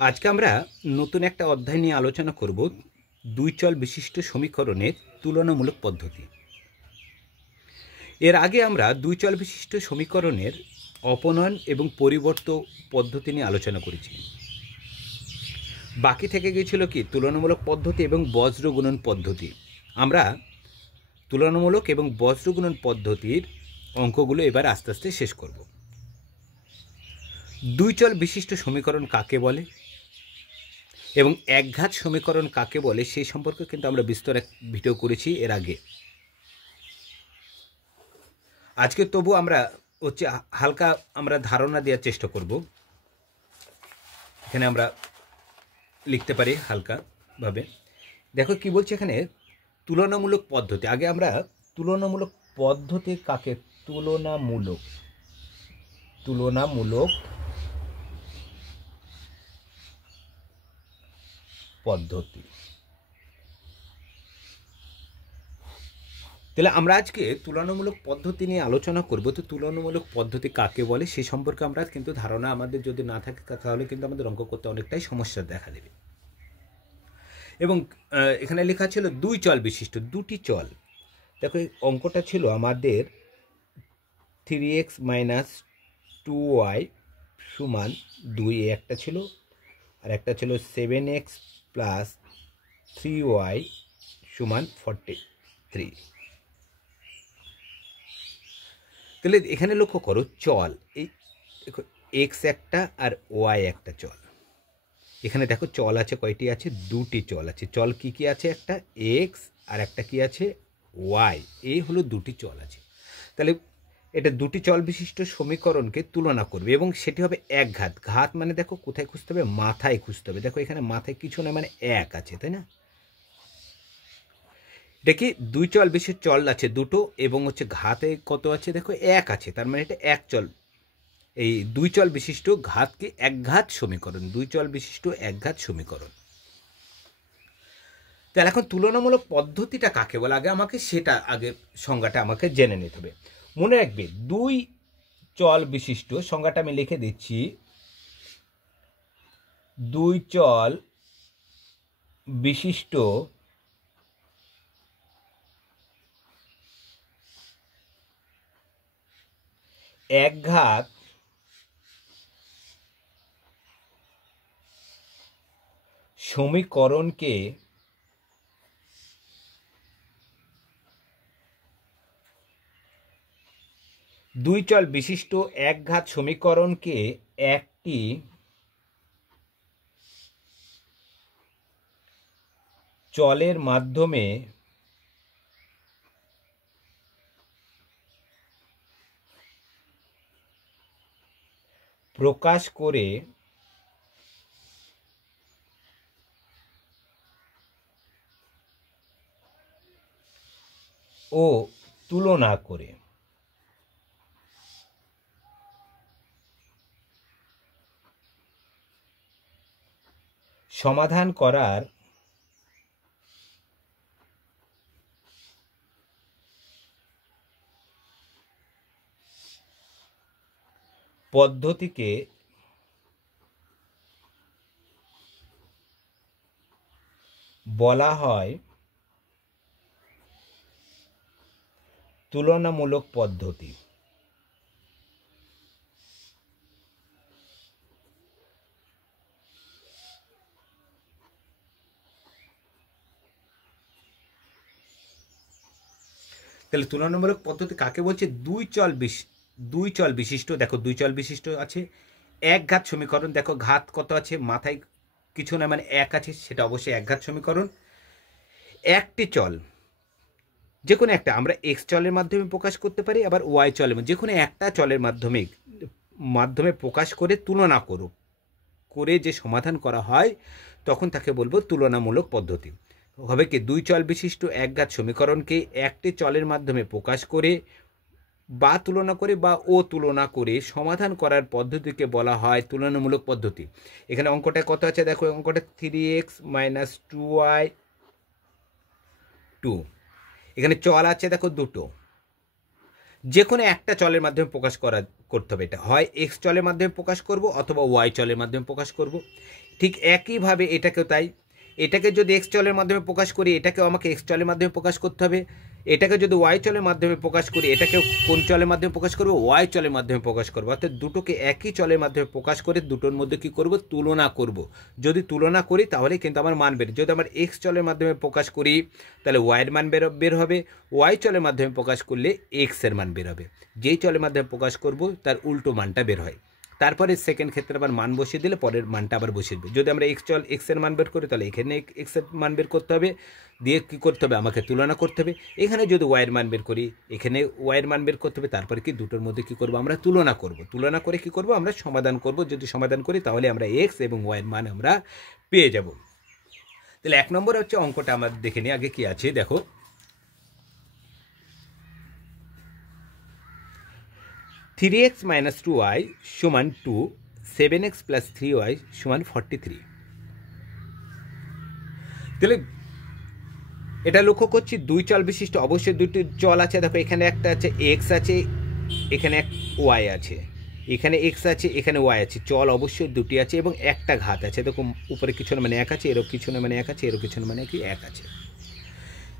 আজকে আমরা নতুন একটা অধ্যায় নিয়ে আলোচনা করব দুই চল বিশিষ্ট সমীকরণের তুলনামূলক পদ্ধতি। এর আগে আমরা দুই চল বিশিষ্ট সমীকরণের অপনয়ন এবং পরিবর্তন পদ্ধতি নিয়ে আলোচনা করেছি। বাকি থেকে গিয়েছিল কি তুলনামূলক পদ্ধতি এবং বজ্র গুণন পদ্ধতি। আমরা তুলনামূলক এবং বজ্র গুণন পদ্ধতির অঙ্কগুলো এবার আস্তে আস্তে শেষ করব। দুই চল বিশিষ্ট সমীকরণ কাকে বলে এবং একঘাত সমীকরণ কাকে বলে সেই সম্পর্কে কিন্তু আমরা বিস্তর এক ভিডিও করেছি এর আগে। আজকে তবু আমরা হালকা আমরা ধারণা দেওয়ার চেষ্টা করব। এখানে আমরা লিখতে পারি হালকাভাবে। দেখো কি বলছে এখানে, তুলনামূলক পদ্ধতি। আগে আমরা তুলনামূলক পদ্ধতি কাকে, তুলনামূলক পদ্ধতি। তাহলে আমরা আজকে তুলনামূলক পদ্ধতি নিয়ে আলোচনা করব। তো তুলনামূলক পদ্ধতি কাকে বলে সেই সম্পর্কে আমরা কিন্তু ধারণা আমাদের যদি না থাকে তাহলে কিন্তু আমাদের অঙ্ক করতে অনেকটাই সমস্যা দেখা দেবে। এবং এখানে লেখা ছিল দুই চল বিশিষ্ট, দুটি চল। দেখো এই অঙ্কটা ছিল আমাদের 3x - 2y সমান 2 একটা ছিল, আর একটা ছিল 7x + 3y সমান 43। তাহলে এখানে লক্ষ্য করো চল, এই দেখো এক্স একটা আর ওয়াই একটা চল। এখানে দেখো চল আছে কয়টি আছে, দুটি চল আছে। চল কি কি আছে, একটা এক্স আর একটা কি আছে ওয়াই। এই হলো দুটি চল আছে। তাহলে এটা দুটি চল বিশিষ্ট সমীকরণকে তুলনা করবে এবং সেটি হবে একঘাত। ঘাত মানে দেখো কোথায় খুঁজতে হবে, মাথায় খুঁজতে হবে। দেখো এখানে মাথায় কিছু না, মানে এক আছে, তাই না? এটা কি দুই চল বিশিষ্ট চল আছে দুটো এবং ঘাতে কত আছে, দেখো এক আছে, তার মানে এটা এক চল। এই দুই চল বিশিষ্ট ঘাতকে একঘাত সমীকরণ, দুই চল বিশিষ্ট একঘাত সমীকরণ। তাহলে এখন তুলনামূলক পদ্ধতিটা কাকে বলে আগে আমাকে সেটা আগে সংজ্ঞাটা আমাকে জেনে নিতে হবে। মনে রাখবে দুই চল বিশিষ্ট সংজ্ঞাটা আমি লিখে দিচ্ছি। দুই চল বিশিষ্ট একঘাত সমীকরণকে দুই চল বিশিষ্ট একঘাত সমীকরণকে একটি চলের মাধ্যমে প্রকাশ করে ও তুলনা করে সমাধান করার পদ্ধতিকে বলা হয় তুলনামূলক পদ্ধতি। তাহলে তুলনামূলক পদ্ধতি কাকে বলছে, দুই চল বিশিষ্ট। দেখো দুই চল বিশিষ্ট আছে একঘাত সমীকরণ। দেখো ঘাত কত আছে, মাথায় কিছু না, মানে এক আছে, সেটা অবশ্যই একঘাত সমীকরণ। একটি চল, যে কোনো একটা, আমরা এক্স চলের মাধ্যমে প্রকাশ করতে পারি, আবার ওয়াই চলের, যে কোনো একটা চলের মাধ্যমে প্রকাশ করে তুলনা করে যে সমাধান করা হয় তখন তাকে বলবো তুলনামূলক পদ্ধতি। হবে কি, দুই চল বিশিষ্ট একঘাত সমীকরণকে একটি চলের মাধ্যমে প্রকাশ করে বা তুলনা করে বা ও তুলনা করে সমাধান করার পদ্ধতিকে বলা হয় তুলনামূলক পদ্ধতি। এখানে অঙ্কটা কত আছে দেখো, অঙ্কটা 3x - 2y 2। এখানে চল আছে দেখো দুটো, যে কোনো একটা চলের মাধ্যমে প্রকাশ করা করতে হবে। এটা হয় এক্স চলের মাধ্যমে প্রকাশ করব অথবা ওয়াই চলের মাধ্যমে প্রকাশ করব। ঠিক একইভাবে এটাকেও তাই, এটাকে যদি এক্স চলের মাধ্যমে প্রকাশ করি এটাকেও আমাকে এক্স চলের মাধ্যমে প্রকাশ করতে হবে। এটাকে যদি ওয়াই চলের মাধ্যমে প্রকাশ করি এটাকেও কোন চলের মাধ্যমে প্রকাশ করবো, ওয়াই চলের মাধ্যমে প্রকাশ করবো। অর্থাৎ দুটোকে একই চলের মাধ্যমে প্রকাশ করে দুটোর মধ্যে কি করব, তুলনা করব। যদি তুলনা করি তাহলে কিন্তু আমার মান বের, যদি আমার এক্স চলের মাধ্যমে প্রকাশ করি তাহলে ওয়াইয়ের মান বের হবে, ওয়াই চলের মাধ্যমে প্রকাশ করলে এক্স এর মান বের হবে। যেই চলের মাধ্যমে প্রকাশ করব তার উল্টো মানটা বের হয়। তারপরে সেকেন্ড ক্ষেত্রে আবার মান বসিয়ে দিলে পরের মানটা আবার বসিয়ে দেবে। যদি আমরা এক্স এর মান বের করি তাহলে এখানে এক্স এর মান বের করতে হবে, দিয়ে কী করতে হবে, আমাকে তুলনা করতে হবে। এখানে যদি ওয়াইয়ের মান বের করি এখানে ওয়াইয়ের মান বের করতে হবে, তারপরে কি দুটোর মধ্যে কী করবো, আমরা তুলনা করব। তুলনা করে কী করব, আমরা সমাধান করব। যদি সমাধান করি তাহলে আমরা এক্স এবং ওয়াইয়ের মান আমরা পেয়ে যাব। তাহলে 1 নম্বর হচ্ছে অঙ্কটা আমরা দেখে নিই আগে কি আছে। দেখো 3x - 2y = 2, 7x + 3y = 43। তাহলে এটা লক্ষ্য করছি দুই চল বিশিষ্ট, অবশ্যই দুটি চল আছে। দেখো এখানে একটা আছে এক্স আছে, এখানে এক ওয়াই আছে, এখানে এক্স আছে, এখানে ওয়াই আছে, চল অবশ্যই দুটি আছে এবং একটা ঘাত আছে। দেখো উপরে কিছু না মানে এক আছে, এরও কিছু না মানে এক আছে, এরও কিছু না মানে কি এক আছে।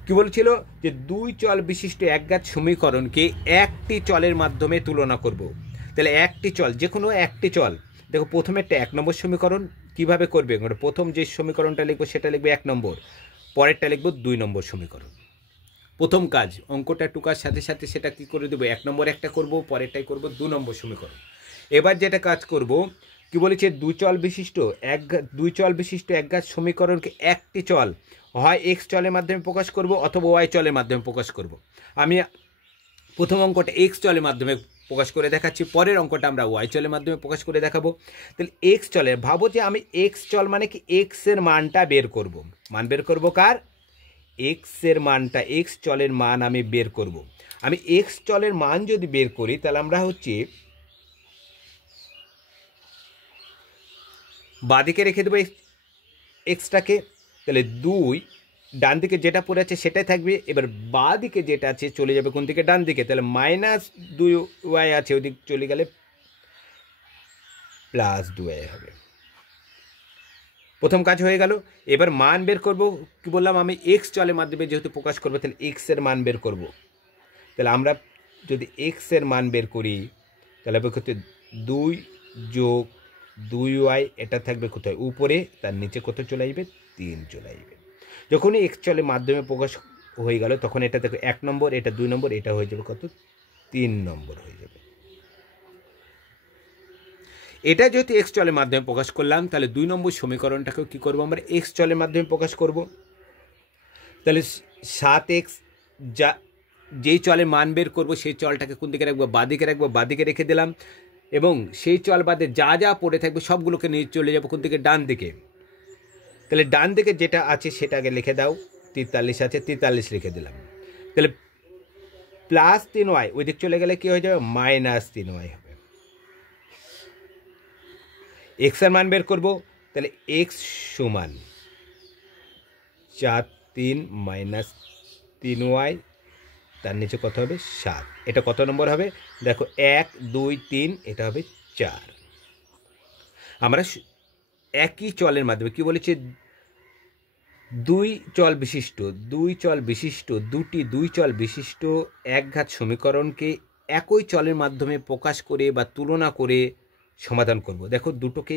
কি বলছিল যে দুই চল বিশিষ্ট একঘাত সমীকরণকে একটি চলের মাধ্যমে তুলনা করব। তাহলে একটি চল, যে কোনো একটি চল, দেখো প্রথমে একটা 1 নম্বর সমীকরণ কিভাবে করবে, প্রথম যে সমীকরণটা লিখবো সেটা লিখবো 1 নম্বর, পরেরটা লিখবো 2 নম্বর সমীকরণ। প্রথম কাজ অঙ্কটা টুকার সাথে সাথে সেটা কি করে দেবো, 1 নম্বর একটা করব, পরেরটাই করব 2 নম্বর সমীকরণ। এবার যেটা কাজ করব কি বলেছে, দুই চল বিশিষ্ট একঘাত সমীকরণকে একটি চল হয় এক্স চলের মাধ্যমে প্রকাশ করব অথবা ওয়াই চলের মাধ্যমে প্রকাশ করব। আমি প্রথম অঙ্কটা এক্স চলের মাধ্যমে প্রকাশ করে দেখাচ্ছি, পরের অঙ্কটা আমরা ওয়াই চলের মাধ্যমে প্রকাশ করে দেখাবো। তাহলে এক্স চলের, ভাবো যে আমি এক্স চল মানে কি এক্স এর মানটা বের করব। মান বের করব কার, এক্স এর মানটা, এক্স চলের মান আমি বের করব। আমি এক্স চলের মান যদি বের করি তাহলে আমরা হচ্ছে বাঁদিকে রেখে দেবো এক্সটাকে, তাহলে 2 ডান দিকে যেটা পড়ে আছে সেটাই থাকবে। এবার বাঁ দিকে যেটা আছে চলে যাবে কোন দিকে, ডান দিকে, তাহলে -2y আছে, ওই দিক চলে গেলে +2y হবে। প্রথম কাজ হয়ে গেল। এবার মান বের করব, কি বললাম আমি এক্স চলের মাধ্যমে যেহেতু প্রকাশ করবো তাহলে এক্স এর মান বের করব। তাহলে আমরা যদি এক্স এর মান বের করি তাহলে করতে 2 + 2y, এটা থাকবে কোথায় উপরে, তার নিচে কত চলে আসবে, 3 চলে আসবে। যখনই এক্স চলের মাধ্যমে প্রকাশ হয়ে গেল তখন এটা দেখো 1 নম্বর, এটা 2 নম্বর, এটা হয়ে যাবে কত, 3 নম্বর হয়ে যাবে। এটা যেহেতু এক্স চলের মাধ্যমে প্রকাশ করলাম তাহলে 2 নম্বর সমীকরণটাকেও কী করবো, আমরা এক্স চলের মাধ্যমে প্রকাশ করব। তাহলে 7x, যা যেই চলের মান বের করবো সেই চলটাকে কোন দিকে রাখবো, বাঁদিকে রাখবো, বাঁদিকে রেখে দিলাম। এবং সেই চল বাদে যা যা পড়ে থাকবে সবগুলোকে নিয়ে চলে যাবো কোন দিকে, ডান দিকে। তাহলে ডান দিকে যেটা আছে সেটাকে লিখে দাও, 43 আছে, 43 লিখে দিলাম। তাহলে +3y, ওই দিক চলে গেলে কি হয়ে যাবে, -3y হবে। এক্স এর মান বের করবো, তাহলে এক্স সমান 4 3 - 3y, তার নিচে কত হবে, 7। এটা কত নম্বর হবে, দেখো 1 2 3, এটা হবে 4। আমরা একই চলের মাধ্যমে কি বলেছি, দুই চল বিশিষ্ট দুই চল বিশিষ্ট একঘাত সমীকরণকে একই চলের মাধ্যমে প্রকাশ করে বা তুলনা করে সমাধান করব। দেখো দুটোকে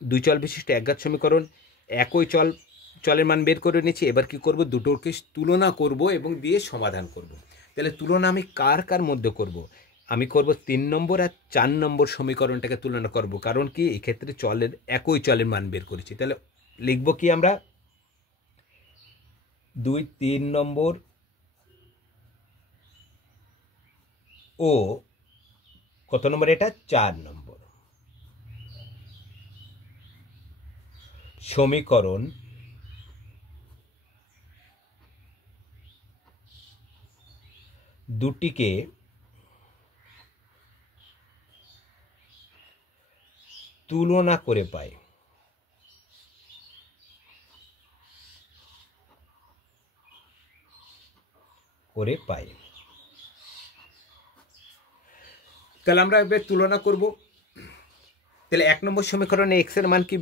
দুই চল বিশিষ্ট একঘাত সমীকরণ, একই চলের মান বের করে নিয়েছি। এবার কি করব, দুটোকে তুলনা করব এবং দিয়ে সমাধান করব। তাহলে তুলনা আমি কার কার মধ্যে করব, আমি করব 3 নম্বর আর 4 নম্বর সমীকরণটাকে তুলনা করব। কারণ কি এক্ষেত্রে একই চলের মান বের করেছি। তাহলে লিখব কি আমরা, 2 3 নম্বর ও কত নম্বর, এটা 4 নম্বর সমীকরণ দুটিকে তুলনা করে পাই। তাহলে আমরা এবার তুলনা করব। তাহলে 1 নম্বর সমীকরণে এক্স এর মান কি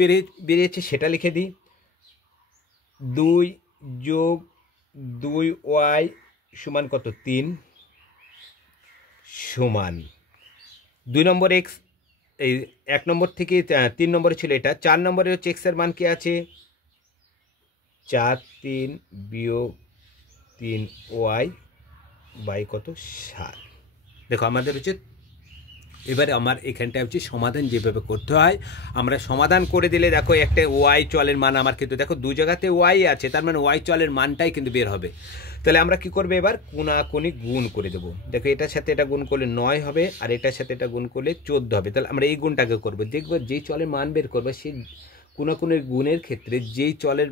বেরিয়েছে সেটা লিখে দিই। 2 যোগ 2y সমান কত? 3 সমান 2 নম্বর এক্স, এই 1 নম্বর থেকে 3 নম্বরে ছিল এটা। 4 নম্বরে হচ্ছে এক্স এর মান কি আছে? 4 3 বিয়োগ 3y বাই কত? 7। দেখো আমাদের হচ্ছে এবারে আমার এখানটা হচ্ছে সমাধান যেভাবে করতে হয় আমরা সমাধান করে দিলে দেখো একটা ওয়াই চলের মান আমার কিন্তু দেখো দু জায়গাতে ওয়াই আছে, তার মানে ওয়াই চলের মানটাই কিন্তু বের হবে। তাহলে আমরা কি করবো এবার? কোনাকুনি গুণ করে দেবো। দেখো এটার সাথে এটা গুণ করলে 9 হবে, আর এটার সাথে এটা গুণ করলে 14 হবে। তাহলে আমরা এই গুণটাকে করবো, দেখবো যেই চলের মান বের করবো সেই কোনাকুনির গুণের ক্ষেত্রে যেই চলের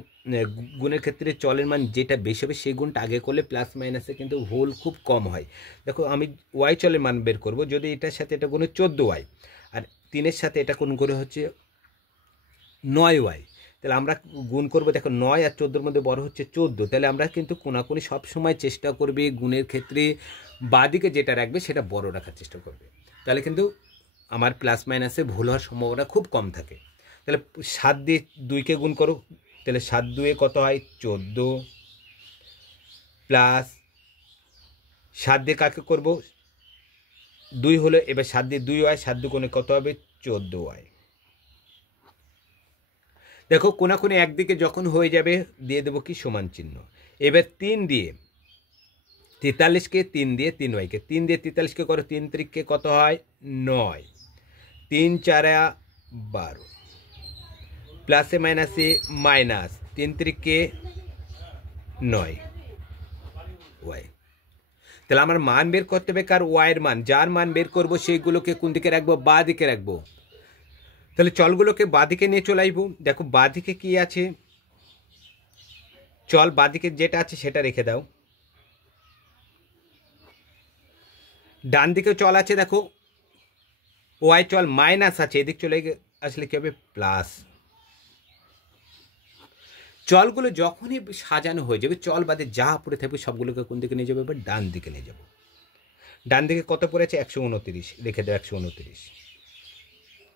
গুণের ক্ষেত্রে চলের মান যেটা বেশি হবে সেই গুণটা আগে করলে প্লাস মাইনাসে কিন্তু ভুল খুব কম হয়। দেখো আমি ওয়াই চলের মান বের করব, যদি এটার সাথে এটা গুণে 14y আর 3-এর সাথে এটা গুণ করে হচ্ছে 9y, তাহলে আমরা গুণ করব। দেখো 9 আর 14-এর মধ্যে বড় হচ্ছে 14, তাহলে আমরা কিন্তু কোনাকুনি সবসময় চেষ্টা করবে গুণের ক্ষেত্রে বাঁদিকে যেটা রাখবে সেটা বড় রাখার চেষ্টা করবে, তাহলে কিন্তু আমার প্লাস মাইনাসে ভুল হওয়ার সম্ভাবনা খুব কম থাকে। তাহলে 7 দিয়ে 2কে গুণ করো, তাহলে 7 2 কত হয়? 14 প্লাস 7 দিয়ে কাকে করব? 2 হলো, এবার 7 দিয়ে 2y, 7 দুগুণে কত হবে? 14y। দেখো কোনাকুনি একদিকে যখন হয়ে যাবে দিয়ে দেবো কি? সমান চিহ্ন। এবার 3 দিয়ে 43কে 3 দিয়ে 3y-কে 3 দিয়ে 43কে করো, 3 3-কে কত হয়? 9, 3 4 12 প্লাসে মাইনাসে মাইনাস 3 3-কে 9 ওয়াই। তাহলে আমার মান বের করতে হবে কার? ওয়াইয়ের মান। যার মান বের করবো সেইগুলোকে কোন দিকে রাখবো? বা দিকে রাখবো। তাহলে চলগুলোকে বা দিকে নিয়ে চলে আসবো। দেখো বা দিকে কি আছে? চল বা দিকে যেটা আছে সেটা রেখে দাও। ডান দিকে চল আছে, দেখো ওয়াই চল মাইনাস আছে, এদিক চলে আসলে কি হবে? প্লাস। চলগুলো যখনই সাজানো হয়ে যাবে চল বাদে যা পড়ে থাকবে সবগুলোকে কোন দিকে নিয়ে যাবে? এবার ডান দিকে নিয়ে যাবো। ডান দিকে কত পড়েছে? 129, রেখে দাও 129।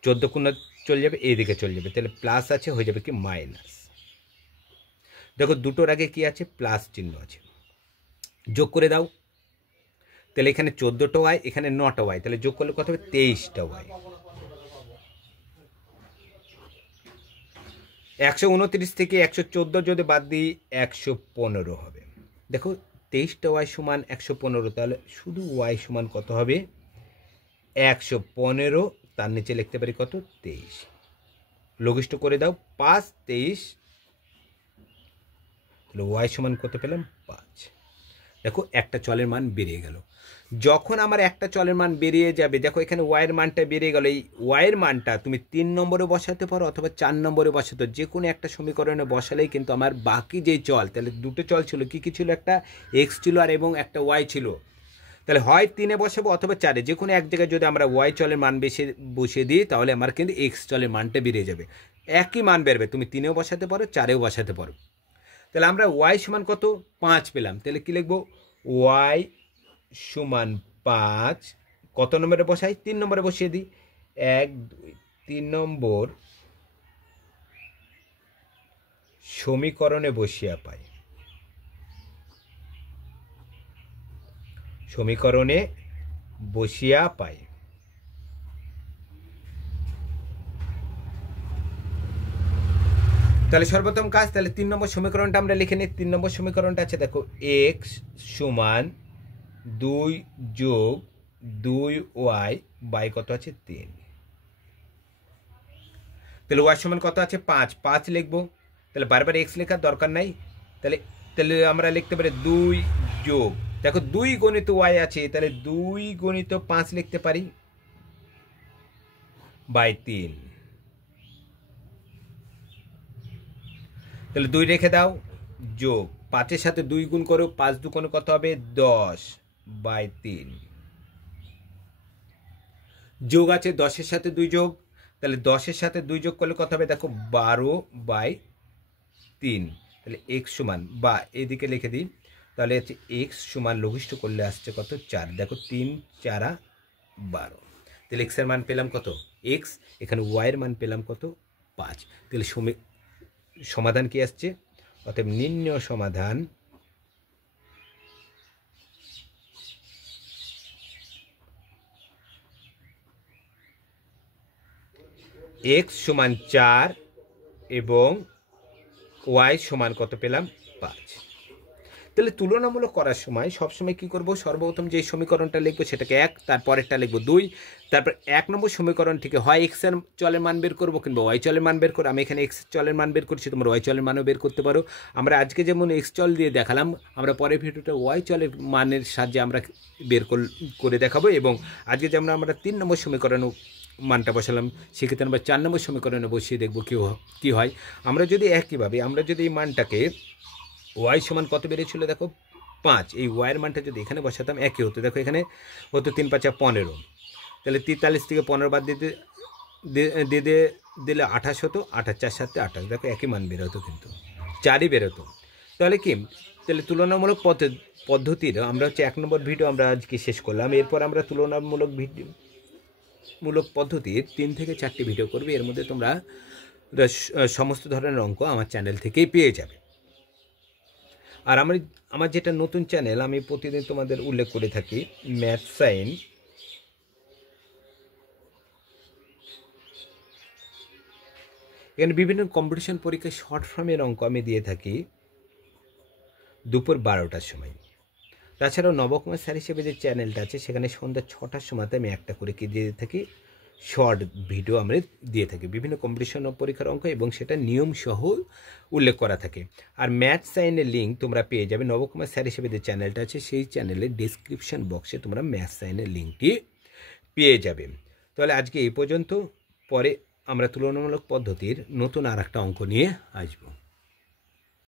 14 কোণ চলে যাবে, এই দিকে চলে যাবে, তাহলে প্লাস আছে, হয়ে যাবে কি? মাইনাস। দেখো দুটোর আগে কি আছে? প্লাস চিহ্ন আছে, যোগ করে দাও। তাহলে এখানে 14টা ওয়াই, এখানে 9টা ওয়াই, তাহলে যোগ করলে কত হবে? 23টা ওয়াই। 129 থেকে 114 যদি বাদ দিই 115 হবে। দেখো 23টা ওয়াই সমান 115, তাহলে শুধু ওয়াই সমান কত হবে? 115। তার নিচে লিখতে পারি কত? 23। লঘিষ্ঠ করে দাও, 5 23, তাহলে ওয়াই সমান কত পেলাম? 5। দেখো একটা চলের মান বেরিয়ে গেল। যখন আমার একটা চলের মান বেরিয়ে যাবে, দেখো এখানে ওয়াইয়ের মানটা বেরিয়ে গেল, এই ওয়াইয়ের মানটা তুমি 3 নম্বরে বসাতে পারো অথবা 4 নম্বরে বসাতে, যে কোনো একটা সমীকরণে বসালেই কিন্তু আমার বাকি যেই চল, তাহলে দুটো চল ছিল, কি কি ছিল? একটা এক্স ছিল আর এবং একটা ওয়াই ছিল। তাহলে হয় 3-এ বসাবো অথবা 4-এ, যে কোনো এক জায়গায় যদি আমরা ওয়াই চলের মান বসিয়ে দিই তাহলে আমার কিন্তু এক্স চলের মানটা বেরিয়ে যাবে। একই মান বেরবে, তুমি 3-এও বসাতে পারো 4-এও বসাতে পারো। তাহলে আমরা ওয়াই সমান কত? 5 পেলাম। তাহলে কি লিখবো? ওয়াই সমান 5। কত নম্বরে বসাই? 3 নম্বরে বসিয়ে দিই। 1 2 3 নম্বর সমীকরণে বসিয়া পাই, সমীকরণে বসিয়া পাই। তাহলে সর্বপ্রথম কাজ, তাহলে 3 নম্বর সমীকরণটা আমরা লিখে নিই। 3 নম্বর সমীকরণটা আছে, দেখো এক্স সমান 2 যোগ 2y বাই কত আছে? 3। তাহলে ওয়াই সমান কত আছে? 5। 5 লিখবো, তাহলে বারবার এক্স লেখার দরকার নাই। তাহলে তাহলে আমরা লিখতে পারি 2 যোগ, দেখো 2 গণিত ওয়াই আছে, তাহলে 2 গণিত 5 লিখতে পারি বাই 3। তাহলে 2 রেখে দাও, যোগ 5-এর সাথে 2 গুণ করো, 5 দুগুণে কত হবে? 10 বাই 3। যোগ আছে 10-এর সাথে 2 যোগ, তাহলে 10-এর সাথে 2 যোগ করলে কত হবে? দেখো 12 বাই 3। তাহলে এক্স সমান, বা এদিকে লিখে দিই, তাহলে হচ্ছে এক্স সমান লঘিষ্ঠ করলে আসছে কত? 4। দেখো 3 4 12। তাহলে এক্সের মান পেলাম কত এক্স, এখানে ওয়াইয়ের মান পেলাম কত 5। তাহলে সমাধান কি আসছে, অতএব নির্ণয় সমাধান এক্স সমান 4 এবং ওয়াই সমান কত পেলাম 5। তাহলে তুলনামূলক করার সময় সবসময় কী করব, সর্বপ্রথম যে সমীকরণটা লিখবো সেটাকে 1, তারপরেরটা লিখবো 2, তারপর 1 নম্বর সমীকরণ থেকে হয় এক্স এর চলের মান বের করবো কিংবা ওয়াই চলের মান বের করবো। আমি এখানে এক্স চলের মান বের করছি, তোমরা ওয়াই চলের মানও বের করতে পারো। আমরা আজকে যেমন এক্স চল দিয়ে দেখালাম, আমরা পরের ভিডিওটা ওয়াই চলের মানের সাহায্যে আমরা বের করে দেখাবো। এবং আজকে যেমন আমরা 3 নম্বর সমীকরণ মানটা বসালাম, সেক্ষেত্রে আমরা 4 নম্বর সমীকরণে বসিয়ে দেখবো কী হয়। আমরা যদি একইভাবে আমরা যদি এই মানটাকে ওয়াই সমান কত বেরিয়েছিল দেখো 5, এই ওয়াইয়ের মানটা যদি এখানে বসাতাম একই হতো। দেখো এখানে হতো 3 5 15, তাহলে 43 থেকে 15 বাদ দিলে 28 হতো, 28 4 7 28, দেখো একই মান বেরোতো, কিন্তু 4ই বেরোতো। তাহলে কি, তাহলে তুলনামূলক পদ্ধতির আমরা হচ্ছে 1 নম্বর ভিডিও আমরা আজকে শেষ করলাম। এরপর আমরা তুলনামূলক পদ্ধতির 3 থেকে 4টি ভিডিও করবে। এর মধ্যে তোমরা সমস্ত ধরনের অঙ্ক আমার চ্যানেল থেকেই পেয়ে যাবে। আর আমার যেটা নতুন চ্যানেল, আমি প্রতিদিন তোমাদের উল্লেখ করে থাকি ম্যাথ সাইন, এখানে বিভিন্ন কম্পিটিশন পরীক্ষায় শর্ট ফর্মের অঙ্ক আমি দিয়ে থাকি দুপুর 12টার সময়। তাছাড়াও নবকুমার স্যার হিসেবে যে চ্যানেলটা আছে সেখানে সন্ধ্যা 6টার সময়তে আমি একটা করে কি দিয়ে থাকি, শর্ট ভিডিও আমরা দিয়ে থাকি বিভিন্ন কম্পিটিশন পরীক্ষার অঙ্ক, এবং সেটা নিয়ম সহ উল্লেখ করা থাকে। আর ম্যাথ সাইনের লিঙ্ক তোমরা পেয়ে যাবে নবকুমার স্যার হিসেবে যে চ্যানেলটা আছে সেই চ্যানেলের ডিসক্রিপশন বক্সে তোমরা ম্যাথ সাইনের লিঙ্কটি পেয়ে যাবে। তাহলে আজকে এই পর্যন্ত, পরে আমরা তুলনামূলক পদ্ধতির নতুন আর একটা অঙ্ক নিয়ে আসবো।